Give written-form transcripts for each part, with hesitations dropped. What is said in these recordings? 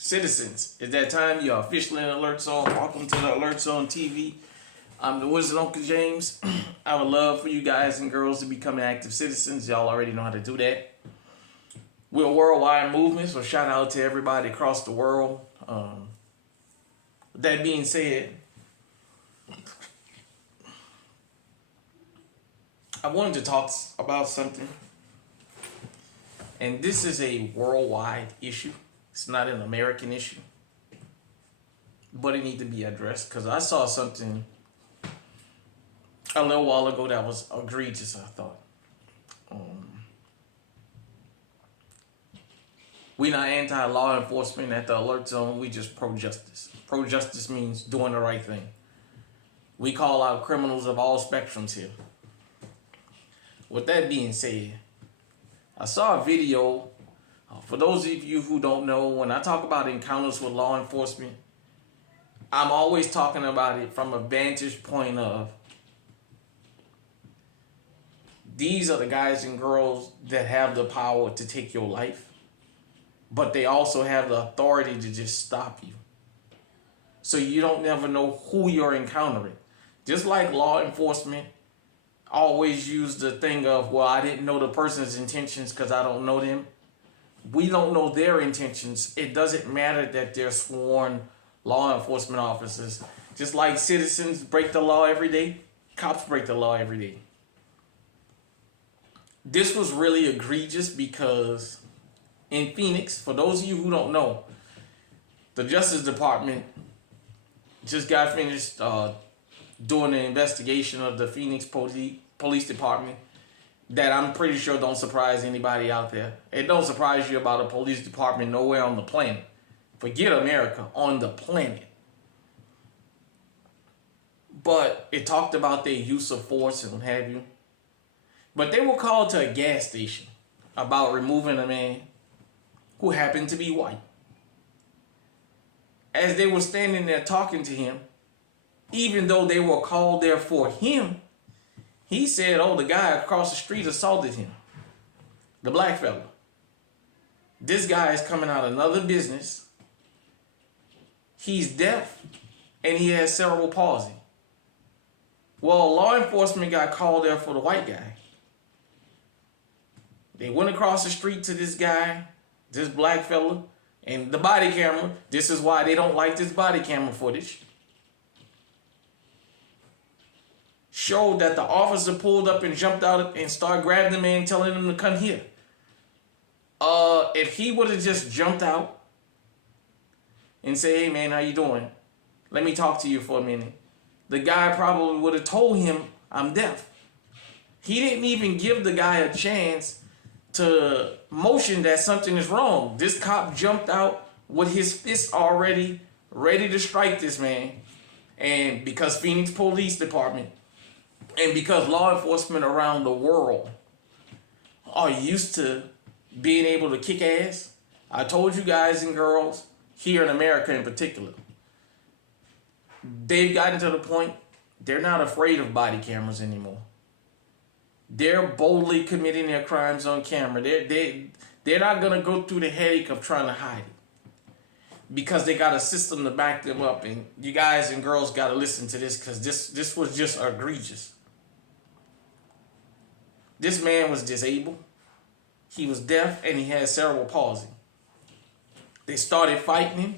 Citizens, it's that time. You're officially in Alert Zone. Welcome to the Alert Zone TV. I'm the Wizard Uncle James. I would love for you guys and girls to become active citizens. Y'all already know how to do that. We're a worldwide movement, so shout out to everybody across the world. That being said, I wanted to talk about something, and this is a worldwide issue. It's not an American issue, but it needs to be addressed because I saw something a little while ago that was egregious, I thought. We're not anti-law enforcement at the Alert Zone. We just pro-justice. Pro-justice means doing the right thing. We call out criminals of all spectrums here. With that being said, I saw a video. For those of you who don't know, when I talk about encounters with law enforcement, I'm always talking about it from a vantage point of these are the guys and girls that have the power to take your life, but they also have the authority to just stop you. So you don't never know who you're encountering. Just like law enforcement always use the thing of, well, I didn't know the person's intentions because I don't know them. We don't know their intentions. It doesn't matter that they're sworn law enforcement officers. Just like citizens break the law every day, cops break the law every day. This was really egregious because in Phoenix, for those of you who don't know, the Justice Department just got finished doing an investigation of the Phoenix Police Department that I'm pretty sure don't surprise anybody out there. It don't surprise you about a police department nowhere on the planet. Forget America, on the planet. But it talked about their use of force and what have you. But they were called to a gas station about removing a man who happened to be white. As they were standing there talking to him, even though they were called there for him, he said, oh, the guy across the street assaulted him. The black fella. This guy is coming out of another business. He's deaf and he has cerebral palsy. Well, law enforcement got called there for the white guy. They went across the street to this guy, this black fella, and the body camera. This is why they don't like this body camera footage. Showed that the officer pulled up and jumped out and started grabbing the man, telling him to come here. If he would have just jumped out and said, hey man, how you doing? Let me talk to you for a minute. The guy probably would have told him, I'm deaf. He didn't even give the guy a chance to motion that something is wrong. This cop jumped out with his fist already ready to strike this man. And because Phoenix Police Department and because law enforcement around the world are used to being able to kick ass, I told you guys and girls, here in America in particular, they've gotten to the point they're not afraid of body cameras anymore. They're boldly committing their crimes on camera. They're not going to go through the headache of trying to hide it because they got a system to back them up. And you guys and girls got to listen to this because this was just egregious. This man was disabled. He was deaf and he had cerebral palsy. They started fighting him.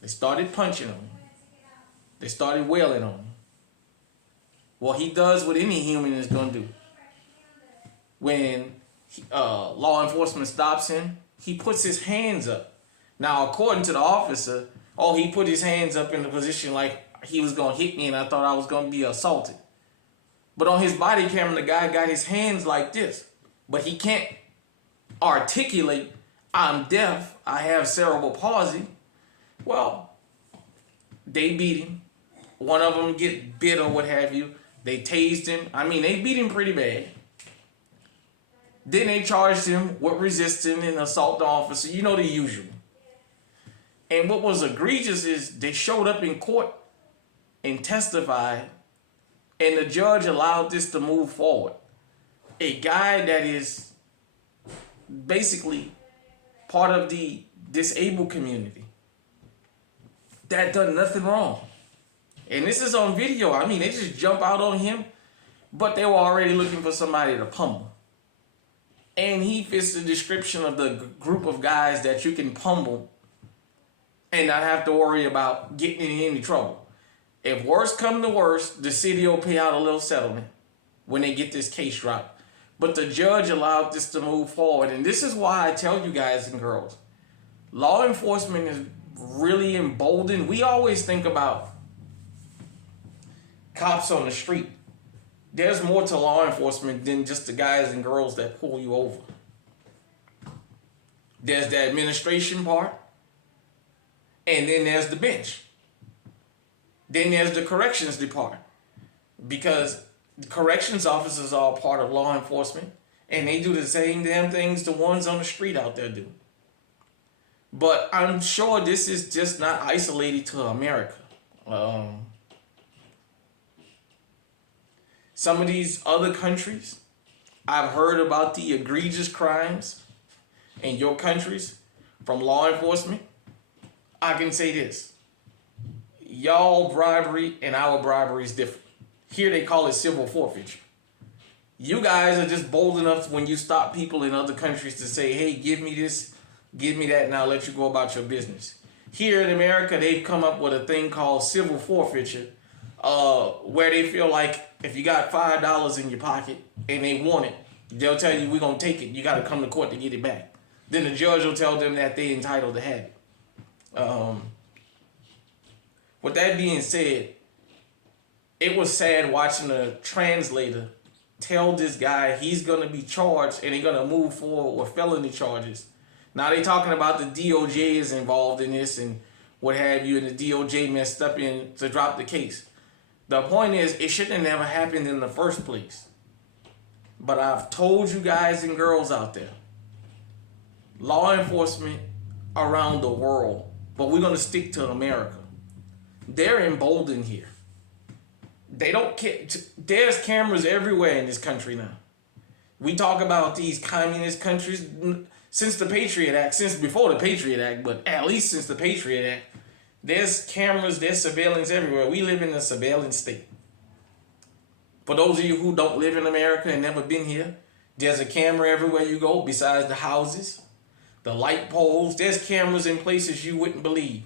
They started punching him. They started wailing on him. Well, he does what any human is going to do. When law enforcement stops him, he puts his hands up. Now, according to the officer, he put his hands up in the position like he was going to hit me and I thought I was going to be assaulted. But on his body camera, the guy got his hands like this. But he can't articulate, I'm deaf, I have cerebral palsy. Well, they beat him. One of them get bit or what have you. They tased him. I mean, they beat him pretty bad. Then they charged him with resisting and assault the officer. You know the usual. And what was egregious is they showed up in court and testified, and the judge allowed this to move forward. A guy that is basically part of the disabled community that done nothing wrong. And this is on video. I mean, they just jump out on him, but they were already looking for somebody to pummel. And he fits the description of the group of guys that you can pummel and not have to worry about getting in any trouble. If worse come to worse, the city will pay out a little settlement when they get this case dropped. But the judge allowed this to move forward. And this is why I tell you guys and girls, law enforcement is really emboldened. We always think about cops on the street. There's more to law enforcement than just the guys and girls that pull you over. There's the administration part, and then there's the bench. Then there's the corrections department, because the corrections officers are part of law enforcement, and they do the same damn things the ones on the street out there do. But I'm sure this is just not isolated to America. Some of these other countries, I've heard about the egregious crimes in your countries from law enforcement. I can say this. Y'all bribery and our bribery is different. Here they call it civil forfeiture. You guys are just bold enough when you stop people in other countries to say, hey, give me this, give me that, and I'll let you go about your business. Here in America, they've come up with a thing called civil forfeiture, where they feel like if you got $5 in your pocket and they want it, they'll tell you, we're going to take it. You got to come to court to get it back. Then the judge will tell them that they're entitled to have it. With that being said, it was sad watching a translator tell this guy he's going to be charged and they're going to move forward with felony charges. Now they talking about the DOJ is involved in this and what have you, and the DOJ messed up in to drop the case. The point is, it shouldn't have never happened in the first place. But I've told you guys and girls out there, law enforcement around the world, but we're going to stick to America. They're emboldened here. They don't care. There's cameras everywhere in this country now. We talk about these communist countries since the Patriot Act, since before the Patriot Act, but at least since the Patriot Act. There's cameras, there's surveillance everywhere. We live in a surveillance state. For those of you who don't live in America and never been here, there's a camera everywhere you go besides the houses, the light poles. There's cameras in places you wouldn't believe.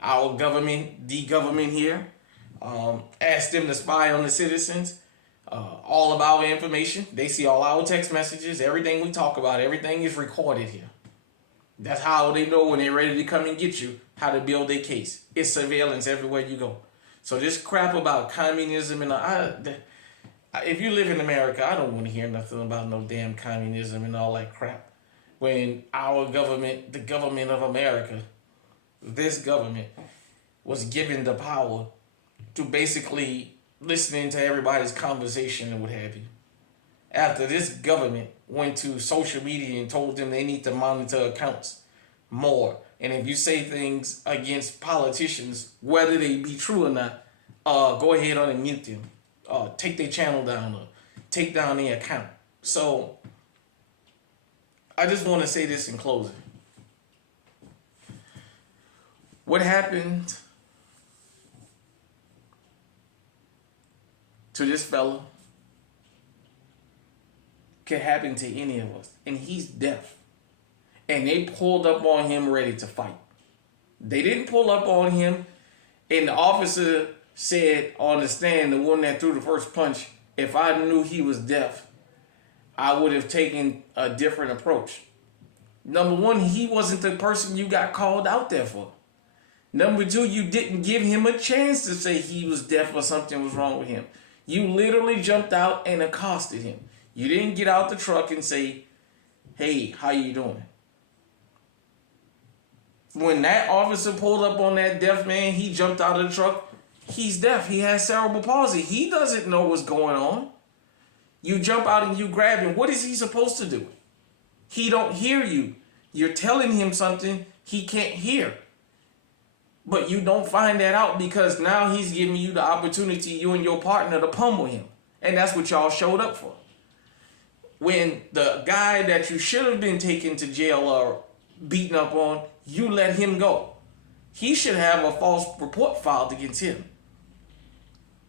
Our government, the government here, asked them to spy on the citizens, all of our information. They see all our text messages, everything we talk about, everything is recorded here. That's how they know when they're ready to come and get you, how to build their case. It's surveillance everywhere you go. So this crap about communism, and if you live in America, I don't want to hear nothing about no damn communism and all that crap. When our government, the government of America, this government was given the power to basically listening to everybody's conversation and what have you. After this government went to social media and told them they need to monitor accounts more. And if you say things against politicians, whether they be true or not, go ahead on and mute them. Take their channel down or take down their account. So I just want to say this in closing. What happened to this fella can happen to any of us. And he's deaf. And they pulled up on him ready to fight. They didn't pull up on him, and the officer said on the stand, the one that threw the first punch, if I knew he was deaf, I would have taken a different approach. Number one, he wasn't the person you got called out there for. Number two, you didn't give him a chance to say he was deaf or something was wrong with him. You literally jumped out and accosted him. You didn't get out the truck and say, hey, how you doing? When that officer pulled up on that deaf man, he jumped out of the truck. He's deaf. He has cerebral palsy. He doesn't know what's going on. You jump out and you grab him. What is he supposed to do? He don't hear you. You're telling him something he can't hear. But you don't find that out because now he's giving you the opportunity, you and your partner, to pummel him. And that's what y'all showed up for. When the guy that you should have been taken to jail or beaten up on, you let him go. he should have a false report filed against him.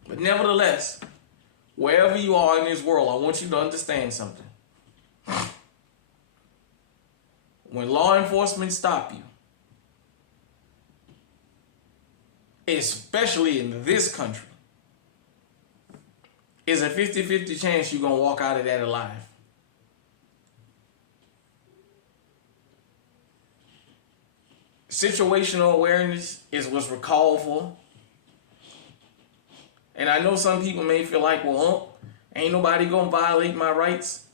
But nevertheless, wherever you are in this world, I want you to understand something. When law enforcement stop you, especially in this country, is a 50-50 chance you're going to walk out of that alive. Situational awareness is what's recalled for. And I know some people may feel like, well, ain't nobody going to violate my rights.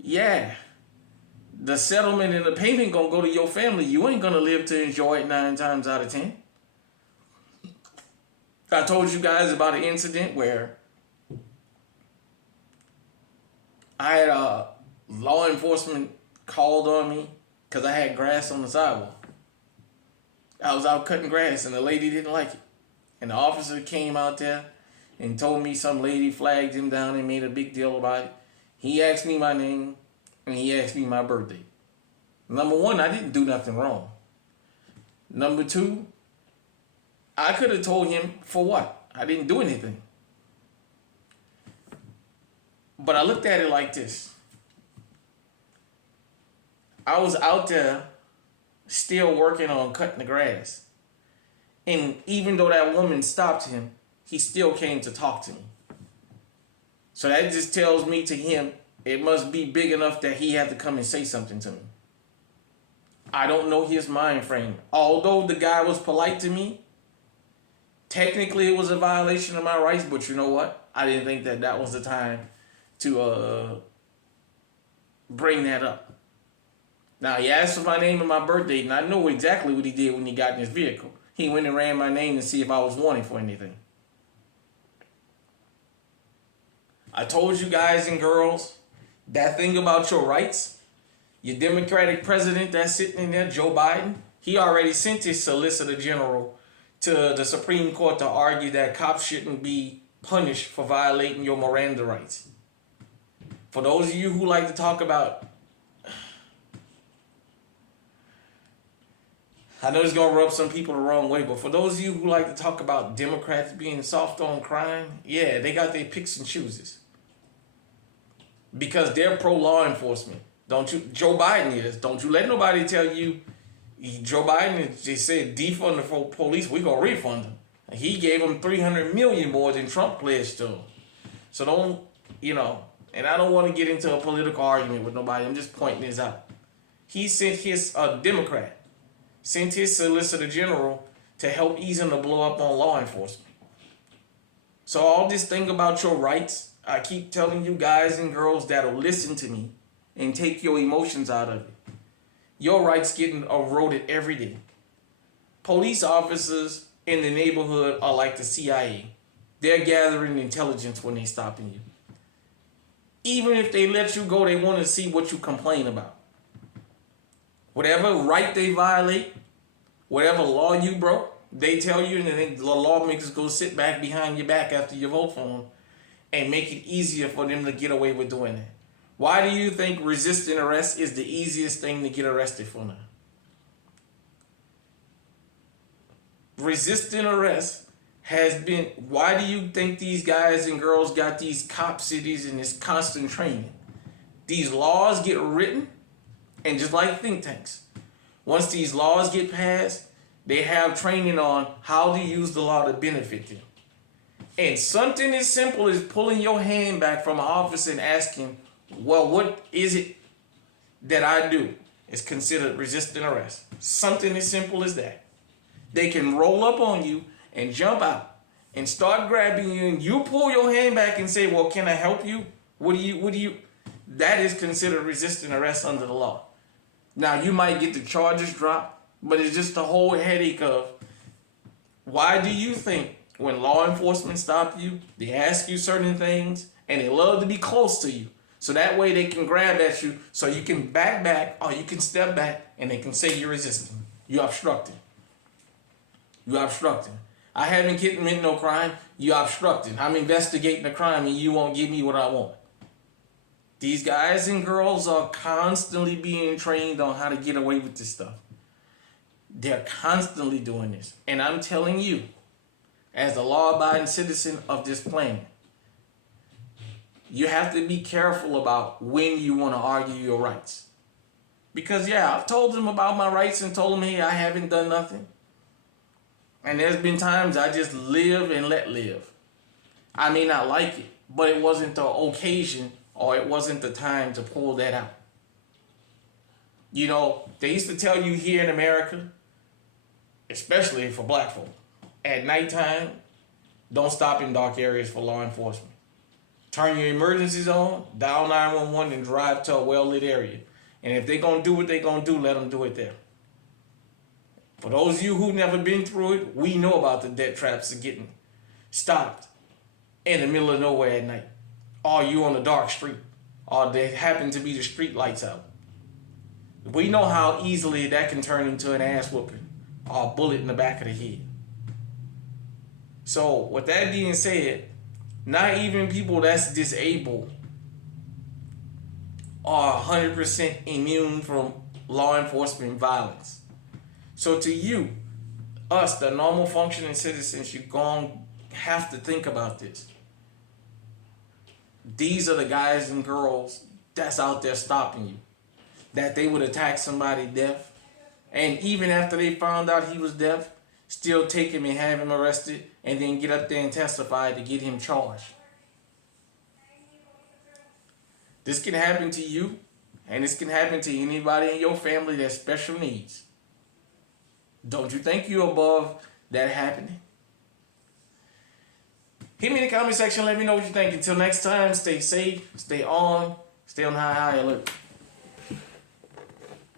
Yeah. The settlement and the payment going to go to your family. You ain't going to live to enjoy it 9 times out of 10. I told you guys about an incident where I had law enforcement called on me because I had grass on the sidewalk. I was out cutting grass and the lady didn't like it. And the officer came out there and told me some lady flagged him down and made a big deal about it. He asked me my name and he asked me my birthday. Number one, I didn't do nothing wrong. Number two, I could have told him for what? I didn't do anything. But I looked at it like this. I was out there still working on cutting the grass. And even though that woman stopped him, he still came to talk to me. So that just tells me to him, it must be big enough that he had to come and say something to me. I don't know his mind frame. Although the guy was polite to me, technically it was a violation of my rights, but you know what? I didn't think that was the time to bring that up. Now, he asked for my name and my birth date, and I know exactly what he did when he got in his vehicle. He went and ran my name to see if I was wanted for anything. I told you guys and girls, that thing about your rights, your Democratic president that's sitting in there, Joe Biden, he already sent his Solicitor General to the Supreme Court to argue that cops shouldn't be punished for violating your Miranda rights. For those of you who like to talk about, I know it's going to rub some people the wrong way, but for those of you who like to talk about Democrats being soft on crime, yeah, they got their picks and chooses. Because they're pro-law enforcement. Don't you? Joe Biden is. Don't you let nobody tell you, Joe Biden, they said defund the police, we going to refund them. He gave them $300 million more than Trump pledged to them. So don't, and I don't want to get into a political argument with nobody. I'm just pointing this out. He sent his Democrat, sent his Solicitor General to help ease him to blow up on law enforcement. So all this thing about your rights, I keep telling you guys and girls that'll listen to me and take your emotions out of it. Your rights getting eroded every day. Police officers in the neighborhood are like the CIA. They're gathering intelligence when they're stopping you. Even if they let you go, they want to see what you complain about. Whatever right they violate, whatever law you broke, they tell you, and then the lawmakers go sit back behind your back after you vote for them and make it easier for them to get away with doing that. Why do you think resisting arrest is the easiest thing to get arrested for now? Resisting arrest has been, why do you think these guys and girls got these cop cities and this constant training? These laws get written, and just like think tanks, once these laws get passed, they have training on how to use the law to benefit them. And something as simple as pulling your hand back from an officer and asking, well, what is it that I do is considered resisting arrest. Something as simple as that. They can roll up on you and jump out and start grabbing you, and you pull your hand back and say, well, can I help you? What do you? That is considered resisting arrest under the law. Now, you might get the charges dropped, but it's just the whole headache of, why do you think when law enforcement stop you, they ask you certain things, and they love to be close to you? So that way they can grab at you, so you can back, or you can step back, and they can say you're resisting. You're obstructing. You're obstructing. I haven't committed no crime. You're obstructing. I'm investigating a crime, and you won't give me what I want. These guys and girls are constantly being trained on how to get away with this stuff. They're constantly doing this. And I'm telling you, as a law-abiding citizen of this planet, you have to be careful about when you want to argue your rights. Because, yeah, I've told them about my rights and told them, hey, I haven't done nothing. And there's been times I just live and let live. I may not like it, but it wasn't the occasion or it wasn't the time to pull that out. You know, they used to tell you here in America, especially for black folk, at nighttime, don't stop in dark areas for law enforcement. Turn your emergencies on, dial 911, and drive to a well-lit area. And if they're going to do what they're going to do, let them do it there. For those of you who've never been through it, we know about the death traps of getting stopped in the middle of nowhere at night. Or you on a dark street. Or there happen to be the street lights out. We know how easily that can turn into an ass whooping or a bullet in the back of the head. So with that being said, not even people that's disabled are 100% immune from law enforcement violence. So to you, us, the normal functioning citizens, you're going to have to think about this. These are the guys and girls that's out there stopping you. That they would attack somebody deaf. And even after they found out he was deaf, still take him and have him arrested and then get up there and testify to get him charged. This can happen to you, and this can happen to anybody in your family that's special needs. Don't you think you're above that happening? Hit me in the comment section. Let me know what you think. Until next time, stay safe, stay on high alert.